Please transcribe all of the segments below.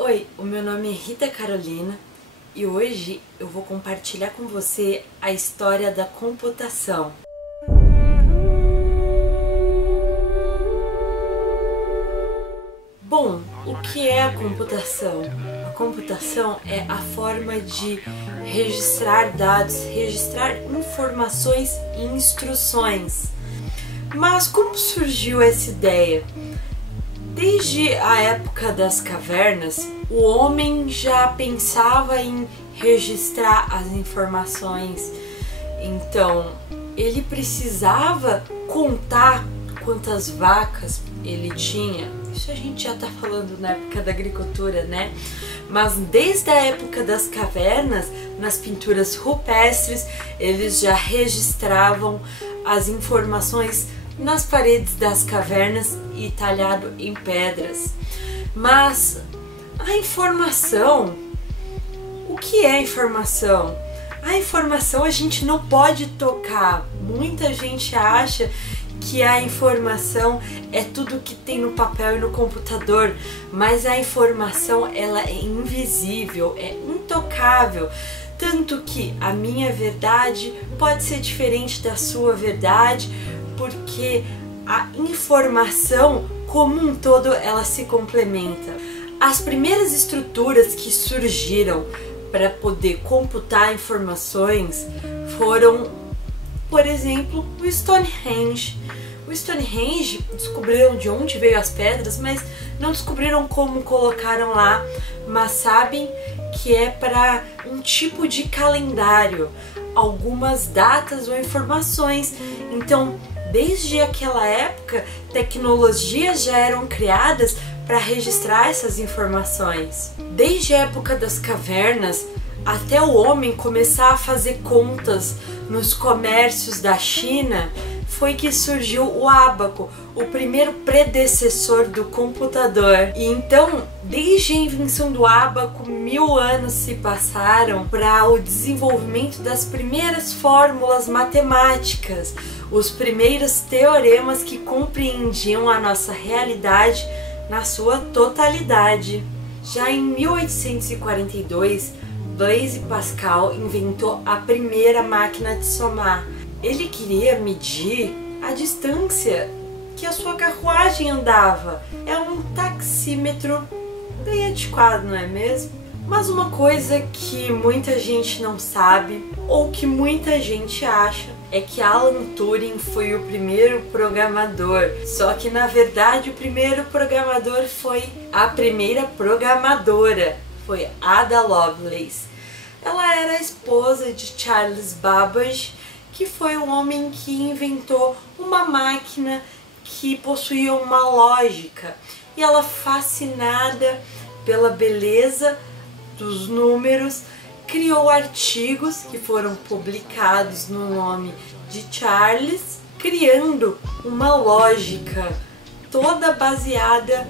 Oi, o meu nome é Rita Carolina e hoje eu vou compartilhar com você a história da computação. Bom, o que é a computação? A computação é a forma de registrar dados, registrar informações e instruções. Mas como surgiu essa ideia? Desde a época das cavernas, o homem já pensava em registrar as informações. Então, ele precisava contar quantas vacas ele tinha. Isso a gente já tá falando na época da agricultura, né? Mas desde a época das cavernas, nas pinturas rupestres, eles já registravam as informações nas paredes das cavernas e talhado em pedras. Mas a informação, o que é informação? A informação a gente não pode tocar. Muita gente acha que a informação é tudo que tem no papel e no computador, mas a informação ela é invisível, é intocável. Tanto que a minha verdade pode ser diferente da sua verdade, porque a informação como um todo ela se complementa. As primeiras estruturas que surgiram para poder computar informações foram, por exemplo, o Stonehenge. O Stonehenge descobriram de onde veio as pedras, mas não descobriram como colocaram lá, mas sabem que é para um tipo de calendário, algumas datas ou informações. Então, desde aquela época, tecnologias já eram criadas para registrar essas informações. Desde a época das cavernas, até o homem começar a fazer contas nos comércios da China, foi que surgiu o ábaco, o primeiro predecessor do computador. E então, desde a invenção do ábaco, 1000 anos se passaram para o desenvolvimento das primeiras fórmulas matemáticas, os primeiros teoremas que compreendiam a nossa realidade na sua totalidade. Já em 1842, Blaise Pascal inventou a primeira máquina de somar. Ele queria medir a distância que a sua carruagem andava. É um taxímetro bem antiquado, não é mesmo? Mas uma coisa que muita gente não sabe, ou que muita gente acha, é que Alan Turing foi o primeiro programador. Só que na verdade o primeiro programador foi a primeira programadora, foi Ada Lovelace. Ela era a esposa de Charles Babbage, que foi um homem que inventou uma máquina que possuía uma lógica. E ela, fascinada pela beleza dos números, criou artigos que foram publicados no nome de Charles, criando uma lógica toda baseada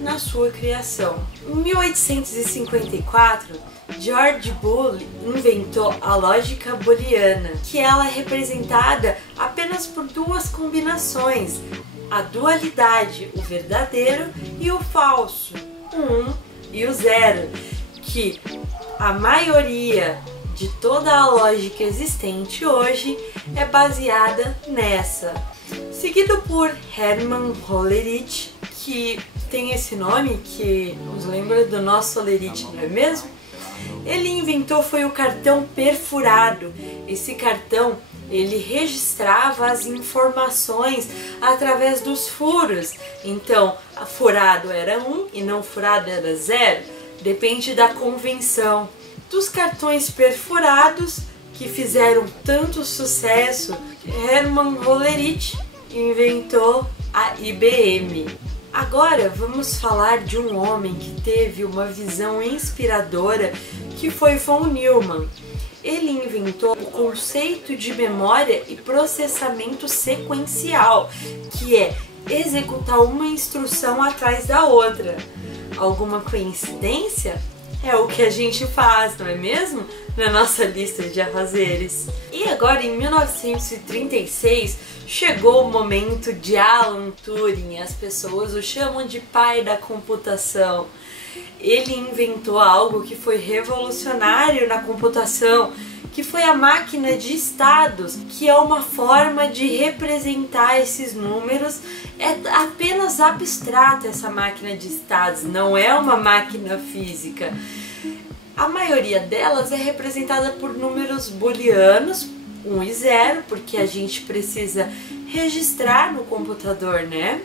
na sua criação. Em 1854, George Boole inventou a lógica booleana, que ela é representada apenas por duas combinações, a dualidade, o verdadeiro e o falso, o 1 e o 0, que a maioria de toda a lógica existente hoje é baseada nessa. Seguido por Hermann Hollerith, que tem esse nome que nos lembra do nosso Hollerith, não é mesmo? Ele inventou foi o cartão perfurado. Esse cartão ele registrava as informações através dos furos. Então, furado era 1 e não furado era 0. Depende da convenção. Dos cartões perfurados que fizeram tanto sucesso, Hermann Hollerith inventou a IBM. Agora vamos falar de um homem que teve uma visão inspiradora, que foi von Neumann. Ele inventou o conceito de memória e processamento sequencial, que é executar uma instrução atrás da outra. Alguma coincidência? É o que a gente faz, não é mesmo? Na nossa lista de afazeres. E agora, em 1936, chegou o momento de Alan Turing. As pessoas o chamam de pai da computação. ele inventou algo que foi revolucionário na computação, que foi a máquina de estados, que é uma forma de representar esses números. É apenas abstrata essa máquina de estados, não é uma máquina física. A maioria delas é representada por números booleanos, 1 e 0, porque a gente precisa registrar no computador, né?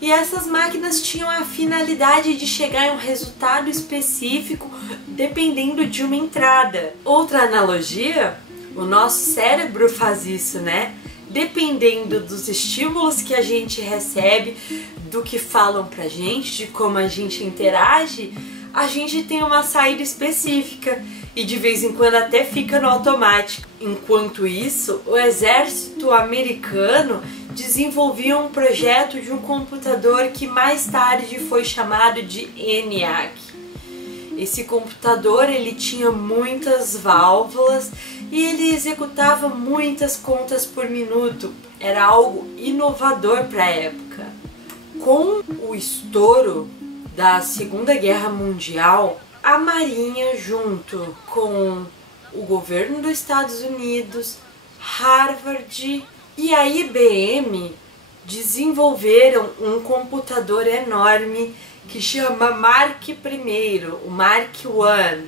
E essas máquinas tinham a finalidade de chegar em um resultado específico dependendo de uma entrada. Outra analogia, o nosso cérebro faz isso, né? Dependendo dos estímulos que a gente recebe, do que falam pra gente, de como a gente interage, a gente tem uma saída específica e de vez em quando até fica no automático. Enquanto isso, o exército americano desenvolvia um projeto de um computador que mais tarde foi chamado de ENIAC. Esse computador ele tinha muitas válvulas e ele executava muitas contas por minuto. Era algo inovador para a época. Com o estouro da Segunda Guerra Mundial, a Marinha, junto com o governo dos Estados Unidos, Harvard e a IBM, desenvolveram um computador enorme que chama Mark I, o Mark I,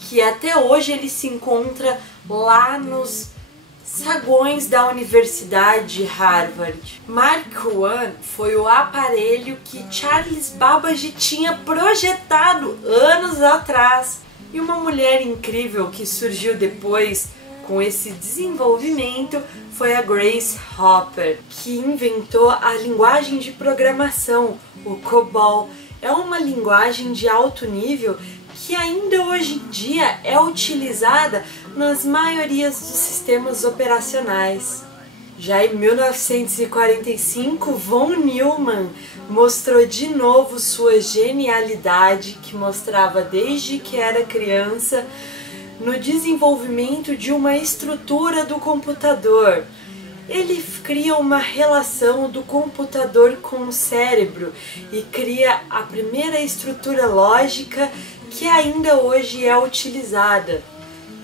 que até hoje ele se encontra lá nos saguões da Universidade de Harvard. Mark I foi o aparelho que Charles Babbage tinha projetado anos atrás. E uma mulher incrível que surgiu depois com esse desenvolvimento foi a Grace Hopper, que inventou a linguagem de programação, o COBOL. É uma linguagem de alto nível que ainda hoje em dia é utilizada nas maiorias dos sistemas operacionais. Já em 1945, von Neumann mostrou de novo sua genialidade, que mostrava desde que era criança, no desenvolvimento de uma estrutura do computador. Ele cria uma relação do computador com o cérebro e cria a primeira estrutura lógica que ainda hoje é utilizada.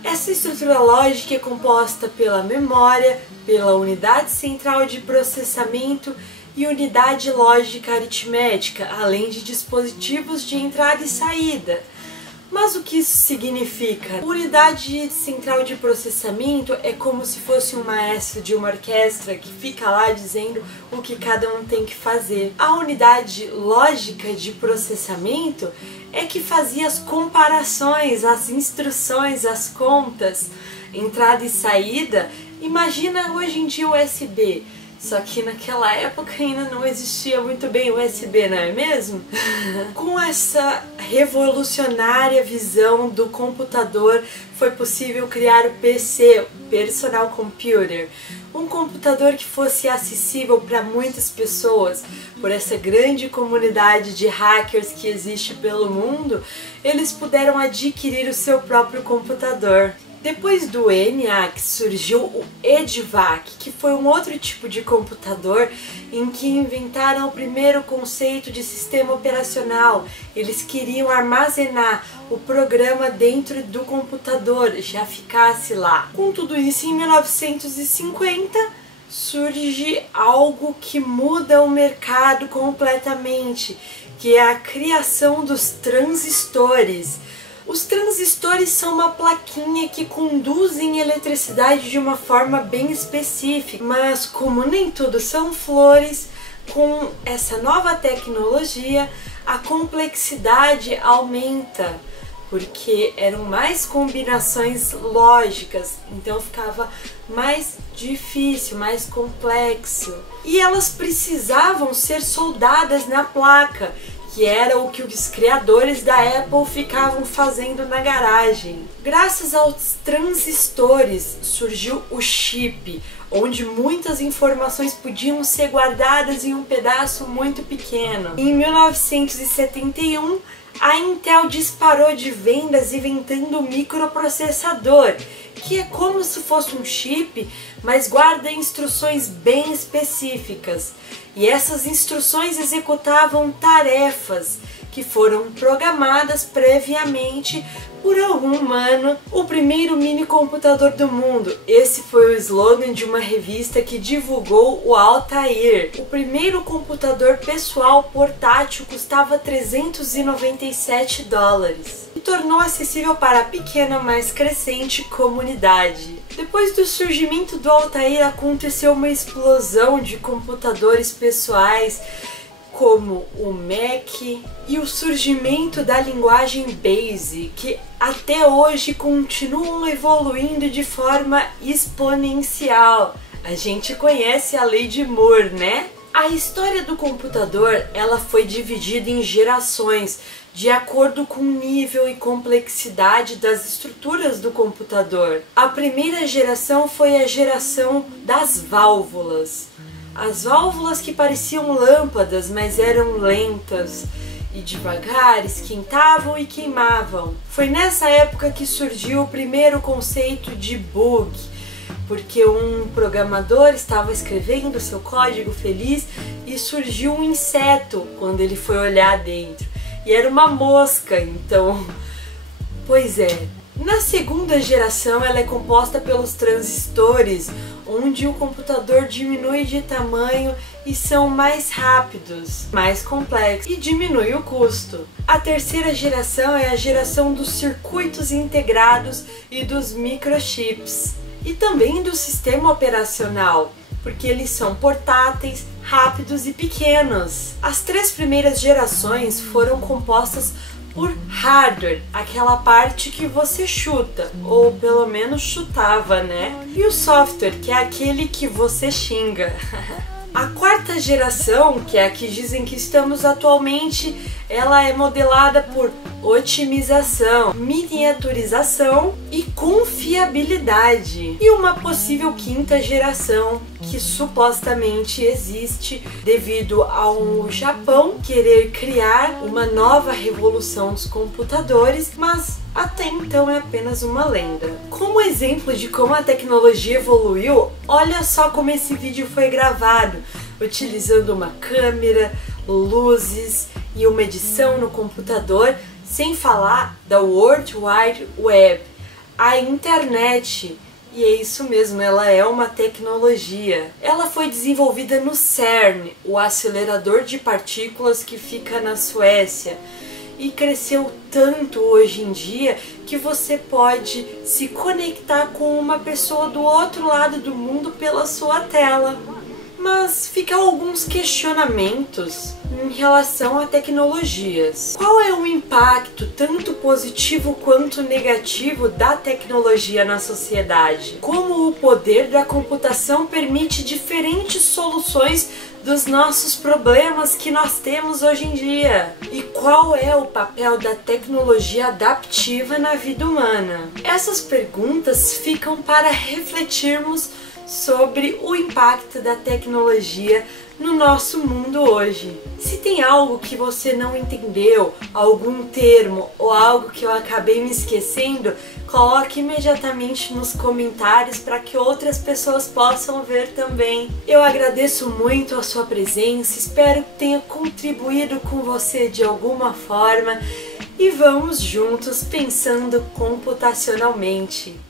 Essa estrutura lógica é composta pela memória, pela unidade central de processamento e unidade lógica aritmética, além de dispositivos de entrada e saída. Mas o que isso significa? A unidade central de processamento é como se fosse um maestro de uma orquestra que fica lá dizendo o que cada um tem que fazer. A unidade lógica de processamento é que fazia as comparações, as instruções, as contas, entrada e saída. Imagina hoje em dia o USB. Só que naquela época ainda não existia muito bem o USB, não é mesmo? Com essa revolucionária visão do computador, foi possível criar o PC, o Personal Computer, um computador que fosse acessível para muitas pessoas. Por essa grande comunidade de hackers que existe pelo mundo, eles puderam adquirir o seu próprio computador. Depois do ENIAC surgiu o EDVAC, que foi um outro tipo de computador em que inventaram o primeiro conceito de sistema operacional. Eles queriam armazenar o programa dentro do computador, já ficasse lá. Com tudo isso, em 1950 surge algo que muda o mercado completamente, que é a criação dos transistores. Os transistores são uma plaquinha que conduzem eletricidade de uma forma bem específica, mas como nem tudo são flores, com essa nova tecnologia a complexidade aumenta, porque eram mais combinações lógicas, então ficava mais difícil, mais complexo. E elas precisavam ser soldadas na placa, que era o que os criadores da Apple ficavam fazendo na garagem. Graças aos transistores surgiu o chip, onde muitas informações podiam ser guardadas em um pedaço muito pequeno. Em 1971, a Intel disparou de vendas inventando o microprocessador, que é como se fosse um chip, mas guarda instruções bem específicas. E essas instruções executavam tarefas que que foram programadas previamente por algum humano, o primeiro mini computador do mundo. Esse foi o slogan de uma revista que divulgou o Altair. O primeiro computador pessoal portátil custava $397 e tornou acessível para a pequena, mas crescente comunidade. Depois do surgimento do Altair, aconteceu uma explosão de computadores pessoais, como o Mac, e o surgimento da linguagem BASIC, que até hoje continuam evoluindo de forma exponencial. A gente conhece a lei de Moore, né? A história do computador, ela foi dividida em gerações, de acordo com o nível e complexidade das estruturas do computador. A primeira geração foi a geração das válvulas. As válvulas que pareciam lâmpadas, mas eram lentas e devagar, esquentavam e queimavam. Foi nessa época que surgiu o primeiro conceito de bug, porque um programador estava escrevendo seu código feliz e surgiu um inseto quando ele foi olhar dentro. E era uma mosca, então... Pois é. Na segunda geração, ela é composta pelos transistores, onde o computador diminui de tamanho e são mais rápidos, mais complexos e diminui o custo. A terceira geração é a geração dos circuitos integrados e dos microchips, e também do sistema operacional, porque eles são portáteis, rápidos e pequenos. As três primeiras gerações foram compostas por hardware, aquela parte que você chuta, ou pelo menos chutava, né? E o software, que é aquele que você xinga. A quarta geração, que é a que dizem que estamos atualmente, ela é modelada por otimização, miniaturização e confiabilidade. E uma possível quinta geração, que supostamente existe devido ao Japão querer criar uma nova revolução dos computadores, mas até então é apenas uma lenda. Como exemplo de como a tecnologia evoluiu, olha só como esse vídeo foi gravado, utilizando uma câmera, luzes e uma edição no computador, sem falar da World Wide Web, a internet. E é isso mesmo, ela é uma tecnologia. Ela foi desenvolvida no CERN, o acelerador de partículas que fica na Suécia, e cresceu tanto hoje em dia que você pode se conectar com uma pessoa do outro lado do mundo pela sua tela. Mas ficam alguns questionamentos em relação a tecnologias. Qual é o impacto, tanto positivo quanto negativo, da tecnologia na sociedade? Como o poder da computação permite diferentes soluções dos nossos problemas que nós temos hoje em dia? E qual é o papel da tecnologia adaptiva na vida humana? Essas perguntas ficam para refletirmos sobre o impacto da tecnologia no nosso mundo hoje. Se tem algo que você não entendeu, algum termo ou algo que eu acabei me esquecendo, coloque imediatamente nos comentários para que outras pessoas possam ver também. Eu agradeço muito a sua presença, espero que tenha contribuído com você de alguma forma e vamos juntos pensando computacionalmente.